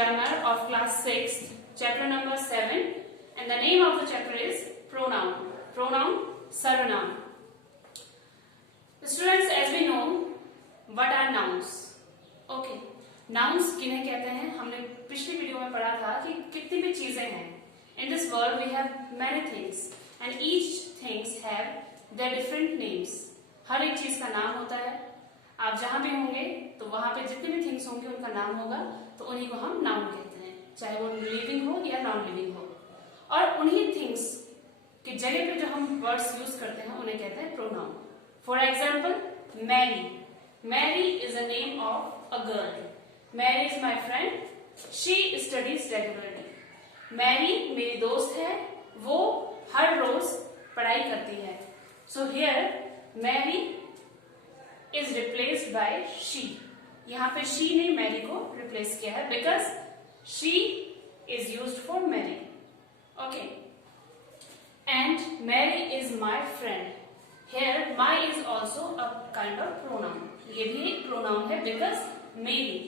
grammar of class 6, chapter number 7, and the name of the chapter is pronoun. Pronoun, सर्वनाम. Students, as we know, what are nouns? Okay, nouns किन्हें कहते हैं? हमने पिछली video में पढ़ा था कि कितनी भी चीजें हैं. In this world we have many things, and each things have their different names. हर एक चीज का नाम होता है. आप जहां भी होंगे तो वहां पे जितने भी थिंग्स होंगे उनका नाम होगा, तो उन्हीं को हम नाउन कहते हैं, चाहे वो लिविंग हो या नॉन लिविंग हो. और उन्हीं थिंग्स की जगह पे जो हम वर्ड्स यूज करते हैं उन्हें कहते हैं pronoun. For example, Mary. Mary is a name of a girl. Mary is my friend. She studies regularly. Mary मेरी दोस्त है, वो हर रोज पढ़ाई करती है. So here Mary is replaced by she. यहाँ पे शी ने मैरी को रिप्लेस किया है because she is used for Mary. Okay, and Mary is my friend. Here my is also a kind of pronoun. ये भी एक प्रोनाउन है बिकॉज मेरी.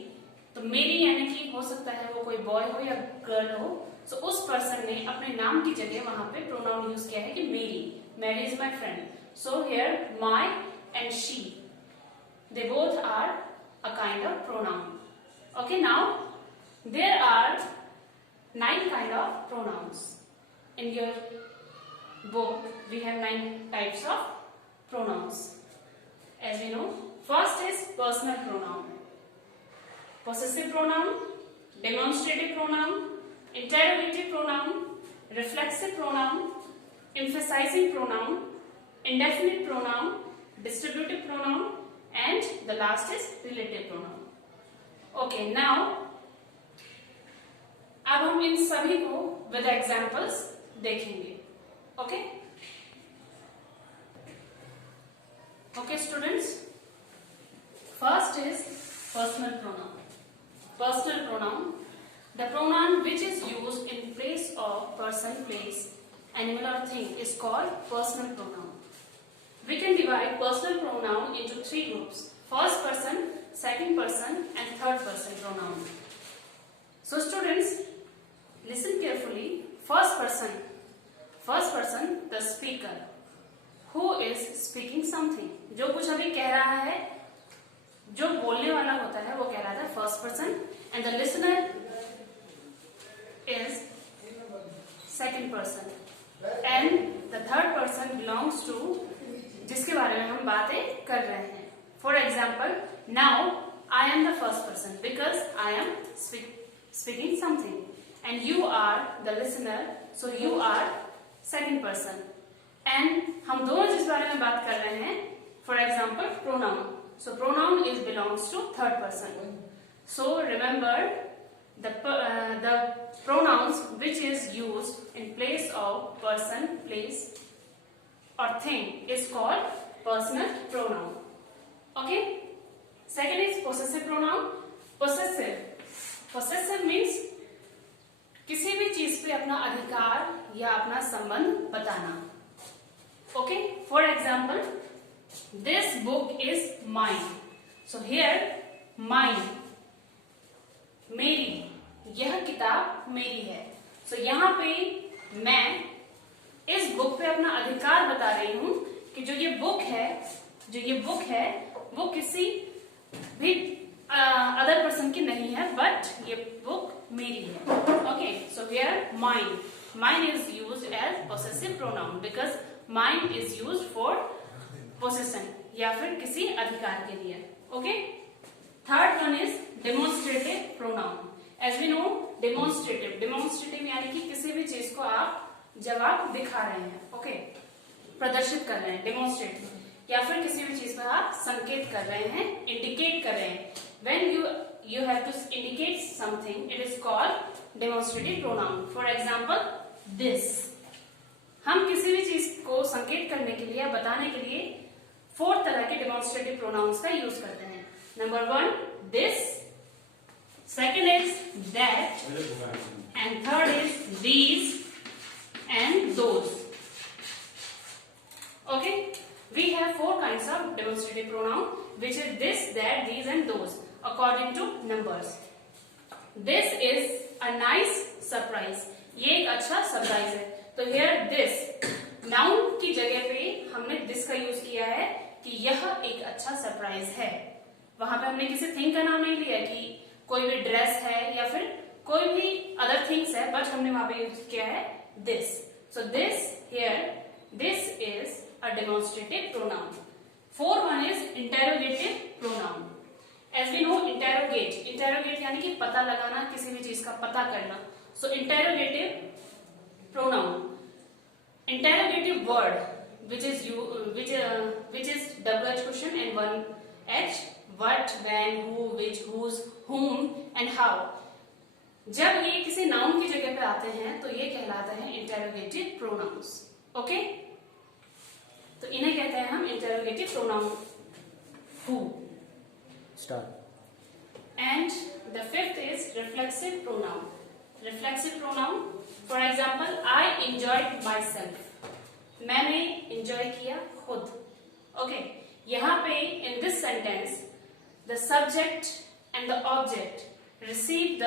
तो मेरी यानी कि हो सकता है वो कोई बॉय हो या गर्ल हो. सो उस पर्सन ने अपने नाम की जगह वहां पे प्रोनाउन यूज किया है कि मेरी. Mary is my friend. So here my and she, they both are a kind of pronoun. Okay, now there are 9 kind of pronouns. In your book we have 9 types of pronouns. As we know, first is personal pronoun, possessive pronoun, demonstrative pronoun, interrogative pronoun, reflexive pronoun, emphasizing pronoun, indefinite pronoun, distributive pronoun, and the last is relative pronoun. Okay, now अब हम इन सभी को with examples देखेंगे. Okay? Okay students, first is personal pronoun. Personal pronoun, the pronoun which is used in place of person, place, animal or thing is called personal pronoun. We can divide personal pronoun into 3 groups: first person, second person, and third person pronoun. So students, listen carefully. First person, the speaker, who is speaking something. जो कुछ अभी कह रहा है, जो बोलने वाला होता है वो कहलाता है first person, and the listener is second person, and the third person belongs to जिसके बारे में हम बातें कर रहे हैं. For example, now I am the first person because I am speaking something, and you are the listener, so you are second person. And हम दोनों जिस बारे में बात कर रहे हैं, for example pronoun, so pronoun is belongs to third person. So remember the pronouns which is used in place of person, place or thing is called personal pronoun. Okay, second is possessive pronoun. Possessive means किसी भी चीज पे अपना अधिकार या अपना संबंध बताना. Okay, for example, this book is mine. So here mine, मेरी, यह किताब मेरी है. So यहाँ पे मैं इस बुक पे अपना अधिकार बता रही हूं कि जो ये बुक है वो किसी भी अदर पर्सन की नहीं है, बट ये बुक मेरी है. Okay, so here mine is used as possessive pronoun because mine is used for possession या फिर किसी अधिकार के लिए. Okay, third one is demonstrative pronoun. As we know, demonstrative यानी कि किसी भी चीज को आप जब आप दिखा रहे हैं, ओके, प्रदर्शित कर रहे हैं, डेमोन्स्ट्रेट, या फिर किसी भी चीज पर आप संकेत कर रहे हैं, इंडिकेट कर रहे हैं. When you have to indicate something, it is called demonstrative pronoun. For example, this. हम किसी भी चीज को संकेत करने के लिए या बताने के लिए 4 तरह के demonstrative pronouns का यूज करते हैं. Number 1, this. Second is that, and third is these and those. Okay, we have 4 kinds of demonstrative pronoun, which is this, that, these and those, according to numbers. This is a nice surprise, ये एक अच्छा surprise है। तो here this noun की जगह पे हमने this का यूज किया है कि यह एक अच्छा सरप्राइज है। वहां पे हमने किसी थिंग का नाम नहीं लिया कि कोई भी ड्रेस है या फिर कोई भी अदर थिंग्स है, बट हमने वहां पे यूज किया है this. So this here, this is a demonstrative pronoun. 4 is interrogative pronoun. As we know interrogate, interrogate यानी कि पता लगाना, किसी भी चीज का पता करना। So interrogative pronoun, interrogative word which is double H question and 1H, what, when, who, which, whose, whom and how। जब ये किसी नाउन की जगह पे आते हैं तो ये कहलाता है इंटेरोगेटिव प्रोनाउंस। ओके, तो इन्हें कहते हैं हम interrogative pronoun. Who start. And the fifth is reflexive pronoun. Reflexive pronoun, for example I enjoyed my self, मैंने एंजॉय किया खुद। ओके, यहां पे in this sentence the subject and the object receive the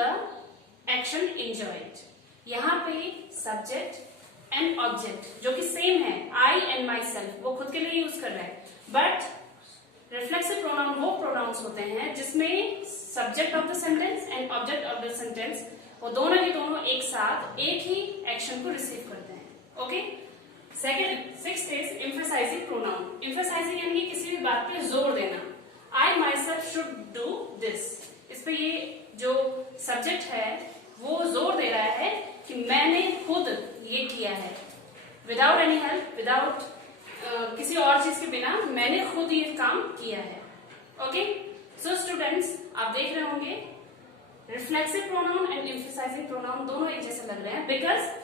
action enjoyed. यहां पे subject and object जो कि same है, आई एंड माई सेल्फ, वो खुद के लिए यूज कर रहे हैं। बट रिफ्लेक्सिव प्रोनाउन वो प्रोनाउंस होते हैं जिसमें subject of the sentence and object of the sentence वो दोनों के दोनों एक साथ एक ही एक्शन को रिसीव करते हैं। Okay, second, sixth is emphasizing pronoun. Emphasizing यानी कि किसी भी बात पे जोर देना। I myself should do this, इस पे ये जो सब्जेक्ट है वो जोर दे रहा है कि मैंने खुद ये किया है, विदाउट एनी हेल्प, विदाउट किसी और चीज के बिना मैंने खुद ये काम किया है। ओके, सो स्टूडेंट्स आप देख रहे होंगे reflexive pronoun and emphasising pronoun दोनों एक जैसे लग रहे हैं, बिकॉज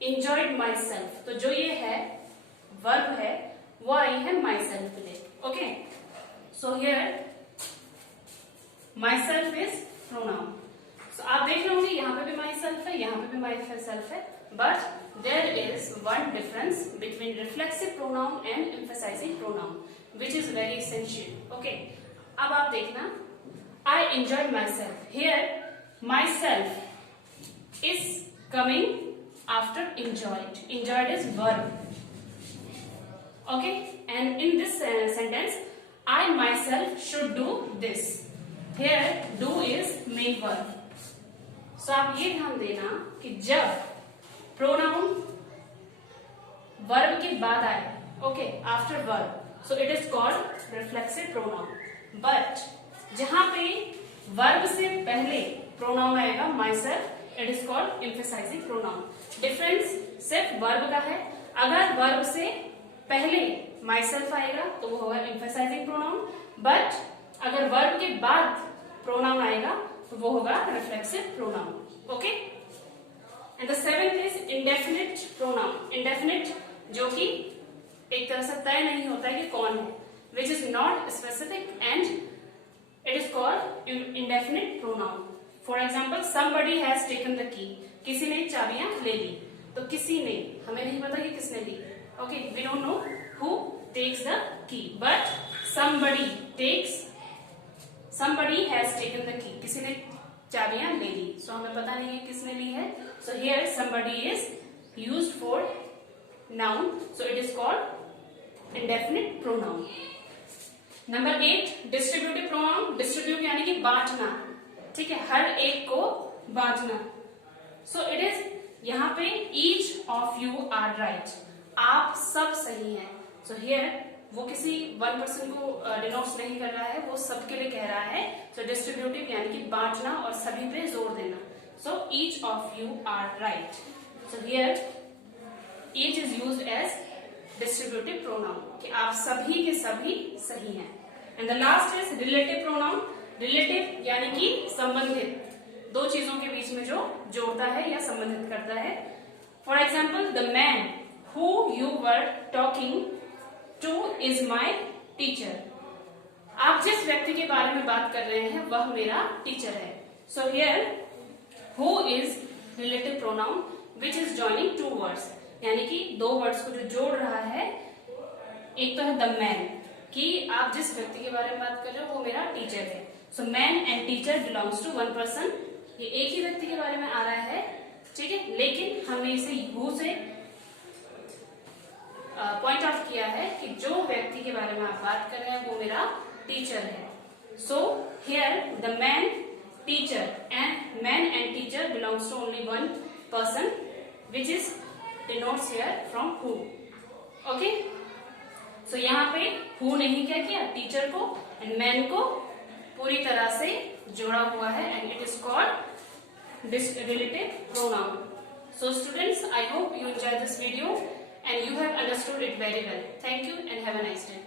enjoyed myself, तो जो ये है वर्ब है वो आई है myself के लिए। Okay, so here myself is pronoun. So आप देख रहे होंगे यहाँ पे भी myself है, यहाँ पे भी myself है, but there is one difference between reflexive pronoun and emphasising pronoun which is very essential. Okay, अब आप देखना, I enjoyed myself, here myself is coming after enjoyed. Enjoyed is verb. Okay, and in this sentence I myself should do this, here do is main verb. So आप ये ध्यान देना कि जब pronoun verb के बाद आए, okay, after verb, so it is called reflexive pronoun. But जहां पे वर्ब से पहले प्रोनाउन आएगा myself, it is called emphasising pronoun. Difference सिर्फ वर्ब का है, अगर वर्ब से पहले myself आएगा तो वो होगा एम्फसाइजिंग प्रोनाउन, बट अगर वर्ब के बाद प्रोनाउन आएगा तो वो होगा reflexive pronoun. Okay, and the seventh is indefinite pronoun. Indefinite जो कि एक तरह से तय नहीं होता है कि कौन है, which is not specific and it is called indefinite pronoun. For example somebody has taken the key, किसी ने चाबियां ले ली, तो किसी ने, हमें नहीं पता कि किसने ली। Okay, we don't know who takes the key, but somebody has taken the key, किसी ने चाबियां ले ली, सो हमें पता नहीं है किसने ली है। So here somebody is used for noun, so it is called indefinite pronoun. Number 8 distributive pronoun. Distribute यानी कि बांटना, ठीक है, हर एक को बांटना। सो इट इज यहाँ पे each of you are right, आप सब सही हैं। सो हियर वो किसी वन पर्सन को डिनोट्स नहीं कर रहा है, वो सबके लिए कह रहा है। सो डिस्ट्रीब्यूटिव यानी कि बांटना और सभी पे जोर देना। So each of you are right, so here each is used as distributive pronoun कि आप सभी के सभी सही हैं। And the last is relative pronoun. Relative यानी कि संबंधित, दो चीजों के बीच में जो जोड़ता है या संबंधित करता है। For example the man who you were talking two is my teacher. आप जिस व्यक्ति के बारे में बात कर रहे हैं वह मेरा टीचर है। So here who is relative pronoun which is joining two words, यानी कि दो वर्ड्स को जो जोड़ रहा है। एक तो है द मैन, कि आप जिस व्यक्ति के बारे में बात कर रहे हो वो मेरा टीचर है। So man and teacher belongs to one person, ये एक ही व्यक्ति के बारे में आ रहा है, ठीक है, लेकिन हमने इसे हु से पॉइंट आउट किया है कि जो व्यक्ति के बारे में आप बात कर रहे हैं वो मेरा टीचर है. So here the man teacher and man and teacher belongs to only one person which is denotes here from who. Okay, so यहाँ पे हु नहीं क्या किया, टीचर को एंड मैन को पूरी तरह से जोड़ा हुआ है and it is called relative pronoun. So students, I hope you enjoyed this video and you have understood it very well. Thank you and have a nice day.